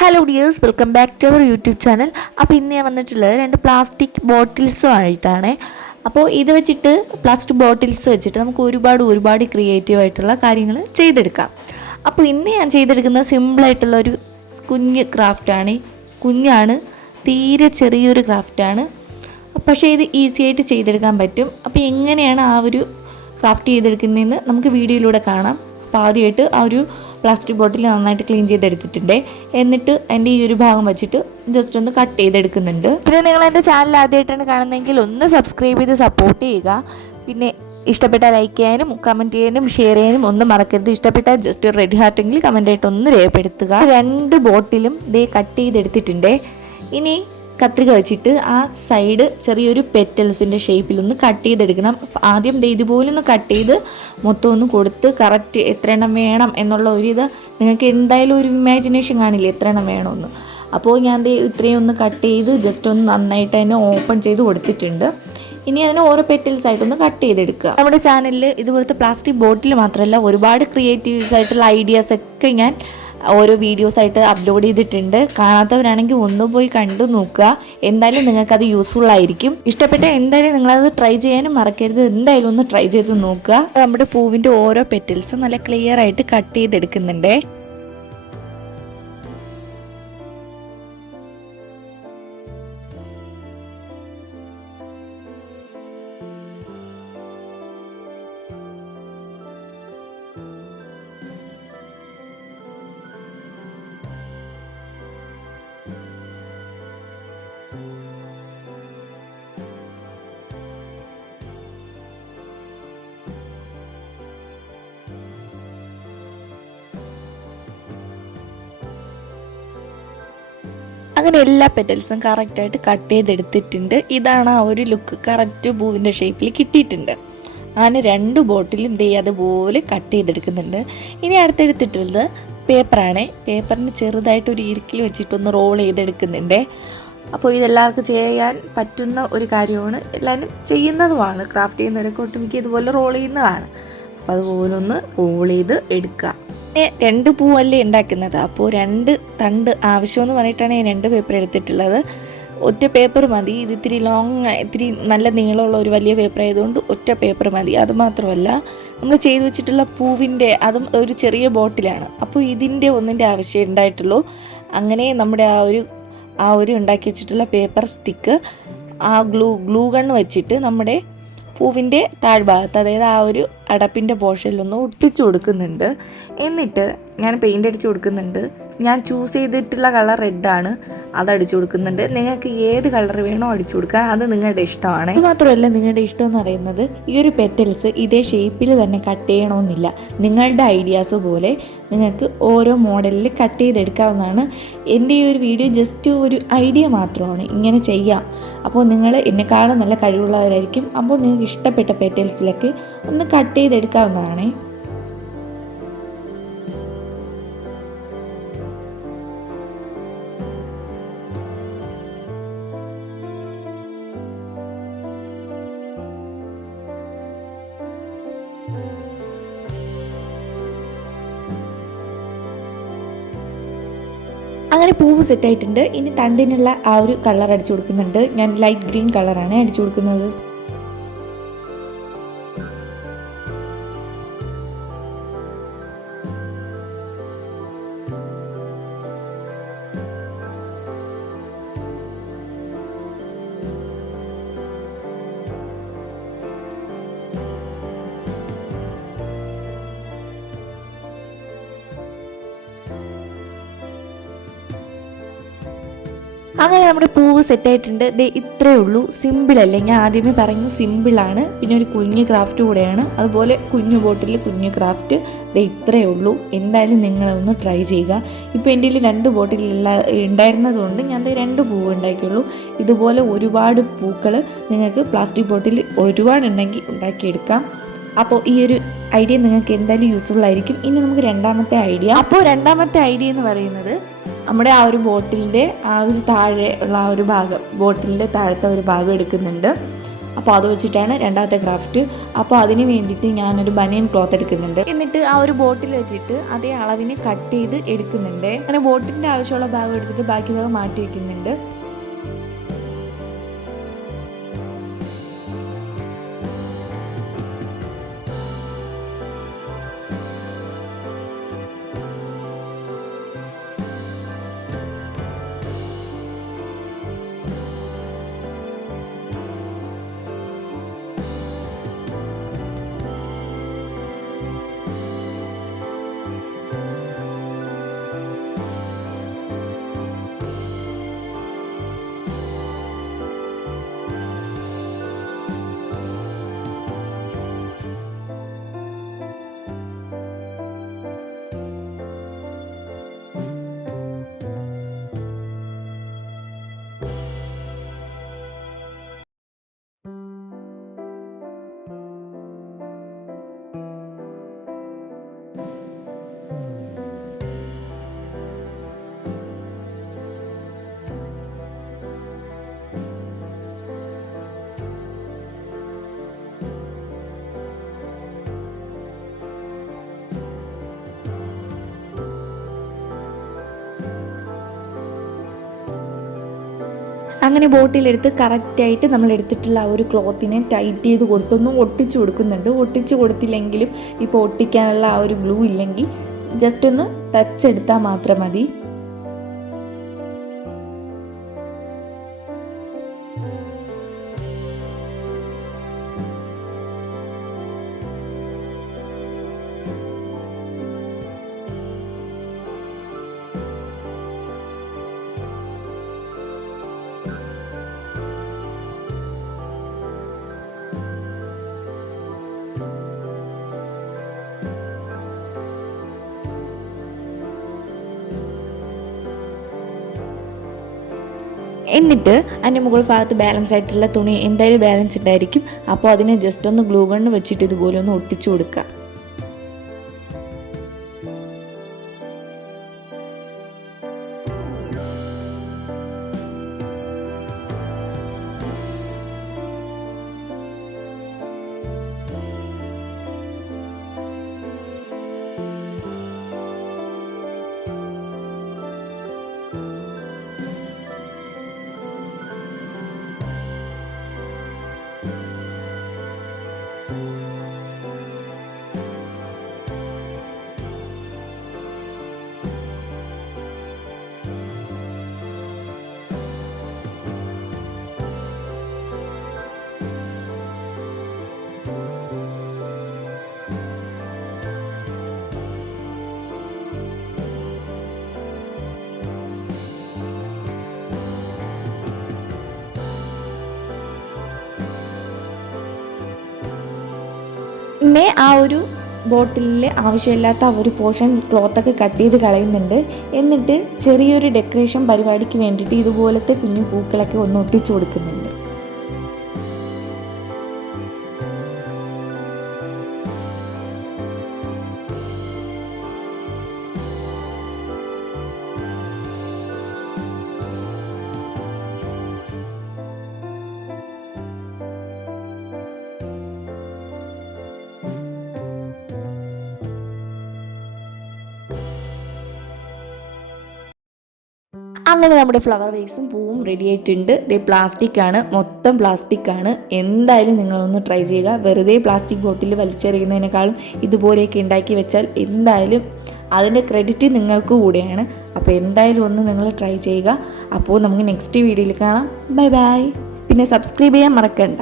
Hello dears welcome back to our YouTube channel അപ്പോൾ ഇന്ന് ഞാൻ വന്നിട്ടുള്ളത് രണ്ട് പ്ലാസ്റ്റിക് ബോട്ടിൽസുമായിട്ടാണ് അപ്പോൾ ഇത് വെച്ചിട്ട് പ്ലാസ്റ്റിക് ബോട്ടിൽസ് വെച്ചിട്ട് നമുക്ക് ഒരുപാട് ഒരുപാട് ക്രിയേറ്റീവ് ആയിട്ടുള്ള കാര്യങ്ങൾ ചെയ്തെടുക്കാം. അപ്പോൾ ഇന്ന് ഞാൻ ചെയ്തെടുക്കുന്ന സിമ്പിളായിട്ടുള്ള ഒരു കുഞ്ഞ് ക്രാഫ്റ്റാണ് കുഞ്ഞാണ് തീരെ ചെറിയൊരു ക്രാഫ്റ്റാണ് പക്ഷേ ഇത് ഈസി ആയിട്ട് ചെയ്തെടുക്കാൻ പറ്റും. അപ്പോൾ എങ്ങനെയാണ് ആ ഒരു ക്രാഫ്റ്റ് ചെയ്തെടുക്കുന്നതെന്ന് നമുക്ക് വീഡിയോയിലൂടെ കാണാം. അപ്പോൾ ആദ്യമായിട്ട് ആ ഒരു പ്ലാസ്റ്റിക് ബോട്ടിൽ നന്നായിട്ട് ക്ലീൻ ചെയ്തെടുത്തിട്ടുണ്ട്. എന്നിട്ട് എന്റെ ഈ ഒരു ഭാഗം വെച്ചിട്ട് ജസ്റ്റ് ഒന്ന് കട്ട് ചെയ്തെടുക്കുന്നുണ്ട്. പിന്നെ നിങ്ങൾ എന്റെ ചാനൽ ആദ്യമായിട്ടാണ് കാണുന്നതെങ്കിൽ ഒന്ന് സബ്സ്ക്രൈബ് ചെയ്ത് സപ്പോർട്ട് ചെയ്യുക. പിന്നെ ഇഷ്ടപ്പെട്ട ലൈക്ക് ചെയ്യാനും കമന്റ് ചെയ്യാനും ഷെയർ ചെയ്യാനും ഒന്നും മറക്കരുത്. ഇഷ്ടപ്പെട്ട ജസ്റ്റ് ഒരു റെഡ് ഹാർട്ടെങ്കിൽ കമന്റ് ആയിട്ട് ഒന്ന് രേഖപ്പെടുത്തുക. രണ്ട് ബോട്ടിലും ദേ കട്ട് ചെയ്തെടുത്തിട്ടുണ്ട്. ഇനി കത്രിക വെച്ചിട്ട് ആ സൈഡ് ചെറിയൊരു പെറ്റൽസിന്റെ ഷേപ്പിലൊന്ന് കട്ട് ചെയ്തെടുക്കണം. ആദ്യം ഇതുപോലെ ഒന്ന് കട്ട് ചെയ്ത് മൊത്തം ഒന്ന് കൊടുത്ത് കറക്റ്റ് എത്ര എണ്ണം വേണം എന്നുള്ള ഒരു ഇത് നിങ്ങൾക്ക് എന്തായാലും ഒരു ഇമാജിനേഷൻ കാണില്ലേ എത്ര എണ്ണം വേണമെന്ന് അപ്പോൾ ഞാൻ ഇത്രയും ഒന്ന് കട്ട് ചെയ്ത് ജസ്റ്റ് ഒന്ന് നന്നായിട്ട് അതിനെ ഓപ്പൺ ചെയ്ത് കൊടുത്തിട്ടുണ്ട്. ഇനി അതിനെ ഓരോ പെറ്റൽസ് ആയിട്ടൊന്ന് കട്ട് ചെയ്തെടുക്കുക. നമ്മുടെ ചാനലിൽ ഇതുപോലത്തെ പ്ലാസ്റ്റിക് ബോട്ടിൽ മാത്രമല്ല ഒരുപാട് ക്രിയേറ്റീവ്സ് ആയിട്ടുള്ള ഐഡിയാസ് ഒക്കെ ഞാൻ ഓരോ വീഡിയോസ് ആയിട്ട് അപ്ലോഡ് ചെയ്തിട്ടുണ്ട്. കാണാത്തവരാണെങ്കിൽ ഒന്ന് പോയി കണ്ടു നോക്കുക. എന്തായാലും നിങ്ങൾക്ക് അത് യൂസ്ഫുൾ ആയിരിക്കും. ഇഷ്ടപ്പെട്ട എന്തായാലും നിങ്ങളത് ട്രൈ ചെയ്യാനും മറക്കരുത്. എന്തായാലും ഒന്ന് ട്രൈ ചെയ്ത് നോക്കുക. നമ്മുടെ പൂവിന്റെ ഓരോ പെറ്റൽസും നല്ല ക്ലിയർ ആയിട്ട് കട്ട് ചെയ്തെടുക്കുന്നുണ്ട്. അങ്ങനെ എല്ലാ പെറ്റൽസും കറക്റ്റായിട്ട് കട്ട് ചെയ്തെടുത്തിട്ടുണ്ട്. ഇതാണ് ആ ഒരു ലുക്ക് കറക്റ്റ് പൂവിന്റെ ഷേപ്പിൽ കിട്ടിയിട്ടുണ്ട്. അങ്ങനെ രണ്ട് ബോട്ടിലും ദേ അതുപോലെ കട്ട് ചെയ്തെടുക്കുന്നുണ്ട്. ഇനി അടുത്തെടുത്തിട്ടുള്ളത് പേപ്പറാണ് പേപ്പറിന് ചെറുതായിട്ട് ഒരു ഇരിക്കിൽ വെച്ചിട്ടൊന്ന് റോൾ ചെയ്തെടുക്കുന്നുണ്ട്. അപ്പോൾ ഇതെല്ലാവർക്കും ചെയ്യാൻ പറ്റുന്ന ഒരു കാര്യമാണ്. എല്ലാവരും ചെയ്യുന്നതുമാണ്. ക്രാഫ്റ്റ് ചെയ്യുന്നവരൊക്കെ ഒട്ടുമിക്ക ഇതുപോലെ റോൾ ചെയ്യുന്നതാണ്. അപ്പോൾ അതുപോലെ ഒന്ന് റോൾ ചെയ്ത് എടുക്കുക. രണ്ട് പൂവല്ലേ ഉണ്ടാക്കുന്നത്. അപ്പോൾ രണ്ട് തണ്ട് ആവശ്യമെന്ന് പറഞ്ഞിട്ടാണ് ഞാൻ രണ്ട് പേപ്പർ എടുത്തിട്ടുള്ളത്. ഒറ്റ പേപ്പർ മതി. ഇത് ഇത്തിരി ലോങ് ഇത്തിരി നല്ല നീളമുള്ള ഒരു വലിയ പേപ്പർ ആയതുകൊണ്ട് ഒറ്റ പേപ്പർ മതി. അതുമാത്രമല്ല നമ്മൾ ചെയ്തു വെച്ചിട്ടുള്ള പൂവിന്റെ അതും ഒരു ചെറിയ ബോട്ടിലാണ്. അപ്പോൾ ഇതിന്റെ ഒന്നിന്റെ ആവശ്യം ഉണ്ടായിട്ടുള്ളൂ. അങ്ങനെ നമ്മുടെ ആ ഒരു ആ ഒരു ഉണ്ടാക്കി വെച്ചിട്ടുള്ള പേപ്പർ സ്റ്റിക്ക് ആ ഗ്ലൂ ഗ്ലൂ ഗണ്ണ് വെച്ചിട്ട് നമ്മുടെ പൂവിന്റെ താഴ്ഭാഗത്ത് അതായത് ആ ഒരു അടപ്പിന്റെ പോർഷനിലൊന്ന് ഒട്ടിച്ചു കൊടുക്കുന്നുണ്ട്. എന്നിട്ട് ഞാൻ പെയിന്റ് അടിച്ചു കൊടുക്കുന്നുണ്ട്. ഞാൻ ചൂസ് ചെയ്തിട്ടുള്ള കളർ റെഡാണ് അത് അടിച്ചു കൊടുക്കുന്നുണ്ട്. നിങ്ങൾക്ക് ഏത് കളർ വേണോ അടിച്ചു കൊടുക്കാം. അത് നിങ്ങളുടെ ഇഷ്ടമാണ്. ഇത് മാത്രമല്ല നിങ്ങളുടെ ഇഷ്ടം എന്ന് പറയുന്നത് ഈ ഒരു പെറ്റൽസ് ഇതേ ഷേപ്പിൽ തന്നെ കട്ട് ചെയ്യണമെന്നില്ല. നിങ്ങളുടെ ഐഡിയാസ് പോലെ നിങ്ങൾക്ക് ഓരോ മോഡലിൽ കട്ട് ചെയ്തെടുക്കാവുന്നതാണ്. എന്റെ ഈ ഒരു വീഡിയോ ജസ്റ്റ് ഒരു ഐഡിയ മാത്രമാണ്. ഇങ്ങനെ ചെയ്യാം. അപ്പോൾ നിങ്ങൾ എന്നെക്കാളും നല്ല കഴിവുള്ളവരായിരിക്കും. അപ്പോൾ നിങ്ങൾക്ക് ഇഷ്ടപ്പെട്ട പെറ്റൽസിലൊക്കെ ഒന്ന് കട്ട് ചെയ്തെടുക്കാവുന്നതാണേ. അങ്ങനെ പൂവ് സെറ്റായിട്ടുണ്ട് ഇനി തണ്ടിനുള്ള ആ ഒരു കളർ അടിച്ചു കൊടുക്കുന്നുണ്ട്. ഞാൻ ലൈറ്റ് ഗ്രീൻ കളറാണ് അടിച്ചു കൊടുക്കുന്നത്. അങ്ങനെ നമ്മുടെ പൂവ് സെറ്റായിട്ടുണ്ട് ദേ ഇത്രേ ഉള്ളൂ. സിമ്പിൾ അല്ലേ? ഞാൻ ആദ്യമേ പറഞ്ഞു സിമ്പിളാണ് പിന്നെ ഒരു കുഞ്ഞ് ക്രാഫ്റ്റ് കൂടെയാണ്. അതുപോലെ കുഞ്ഞു ബോട്ടിൽ കുഞ്ഞു ക്രാഫ്റ്റ് ദേ ഇത്രേ ഉള്ളൂ. എന്തായാലും നിങ്ങളൊന്ന് ട്രൈ ചെയ്യുക. ഇപ്പോൾ എന്റെ രണ്ട് ബോട്ടിലുള്ള ഉണ്ടായിരുന്നതുകൊണ്ട് ഞാൻ രണ്ട് പൂവ് ഉണ്ടാക്കിയുള്ളൂ. ഇതുപോലെ ഒരുപാട് പൂക്കൾ നിങ്ങൾക്ക് പ്ലാസ്റ്റിക് ബോട്ടിൽ ഒരുപാടുണ്ടെങ്കിൽ ഉണ്ടാക്കിയെടുക്കാം. അപ്പോൾ ഈ ഒരു ഐഡിയ നിങ്ങൾക്ക് എന്തായാലും യൂസ്ഫുൾ ആയിരിക്കും. ഇനി നമുക്ക് രണ്ടാമത്തെ ഐഡിയ അപ്പോൾ രണ്ടാമത്തെ ഐഡിയ എന്ന് പറയുന്നത് നമ്മുടെ ആ ഒരു ബോട്ടിലിന്റെ ആ ഒരു താഴെ ഉള്ള ആ ഒരു ഭാഗം ബോട്ടിലിന്റെ താഴത്തെ ഒരു ഭാഗം എടുക്കുന്നുണ്ട്. അപ്പോൾ അത് വെച്ചിട്ടാണ് രണ്ടാമത്തെ ക്രാഫ്റ്റ്. അപ്പോൾ അതിന് വേണ്ടിയിട്ട് ഞാനൊരു ബനിയൻ ക്ലോത്ത് എടുക്കുന്നുണ്ട്. എന്നിട്ട് ആ ഒരു ബോട്ടിൽ വെച്ചിട്ട് അതേ അളവിന് കട്ട് ചെയ്ത് എടുക്കുന്നുണ്ട്. അങ്ങനെ ബോട്ടിന്റെ ആവശ്യമുള്ള ഭാഗം എടുത്തിട്ട് ബാക്കി ഭാഗം മാറ്റി വയ്ക്കുന്നുണ്ട് അങ്ങനെ ബോട്ടിലെടുത്ത് കറക്റ്റായിട്ട് നമ്മൾ എടുത്തിട്ടുള്ള ആ ഒരു ക്ലോത്തിനെ ടൈറ്റ് ചെയ്ത് കൊടുത്തൊന്നും ഒട്ടിച്ചു കൊടുക്കുന്നുണ്ട്. ഒട്ടിച്ചു കൊടുത്തില്ലെങ്കിലും ഇപ്പോൾ ഒട്ടിക്കാനുള്ള ആ ഒരു ഗ്ലൂ ഇല്ലെങ്കിൽ ജസ്റ്റ് ഒന്ന് ടച്ച് എടുത്താൽ മാത്രം മതി. എന്നിട്ട് അതിന്റെ മുകൾ ഭാഗത്ത് ബാലൻസ് ആയിട്ടുള്ള തുണി എന്തായാലും ബാലൻസ് ഉണ്ടായിരിക്കും അപ്പോൾ അതിനെ ജസ്റ്റ് ഒന്ന് ഗ്ലൂ ഗണ്ണ് വെച്ചിട്ട് ഇതുപോലെ ഒന്ന് ഒട്ടിച്ചു കൊടുക്കുക. പിന്നെ ആ ഒരു ബോട്ടിലിൽ ആവശ്യമില്ലാത്ത ആ ഒരു പോർഷൻ ക്ലോത്തൊക്കെ കട്ട് ചെയ്ത് കളയുന്നുണ്ട്. എന്നിട്ട് ചെറിയൊരു ഡെക്കറേഷൻ പരിപാടിക്ക് വേണ്ടിയിട്ട് ഇതുപോലത്തെ കുഞ്ഞു പൂക്കളൊക്കെ ഒന്ന് ഒട്ടിച്ചു കൊടുക്കുന്നുണ്ട്. അങ്ങനെ നമ്മുടെ ഫ്ലവർ വേസും പൂവും റെഡി ആയിട്ടുണ്ട്. ഇത് പ്ലാസ്റ്റിക് ആണ്. മൊത്തം പ്ലാസ്റ്റിക് ആണ്. എന്തായാലും നിങ്ങളൊന്ന് ട്രൈ ചെയ്യുക. വെറുതെ പ്ലാസ്റ്റിക് ബോട്ടിൽ വലിച്ചെറിയുന്നതിനേക്കാളും ഇതുപോലെയൊക്കെ ഉണ്ടാക്കി വെച്ചാൽ എന്തായാലും അതിന്റെ ക്രെഡിറ്റ് നിങ്ങൾക്ക് കൂടെയാണ്. അപ്പോൾ എന്തായാലും ഒന്ന് നിങ്ങൾ ട്രൈ ചെയ്യുക. അപ്പോൾ നമുക്ക് നെക്സ്റ്റ് വീഡിയോയിൽ കാണാം. ബൈ ബൈ പിന്നെ സബ്സ്ക്രൈബ് ചെയ്യാൻ മറക്കണ്ട.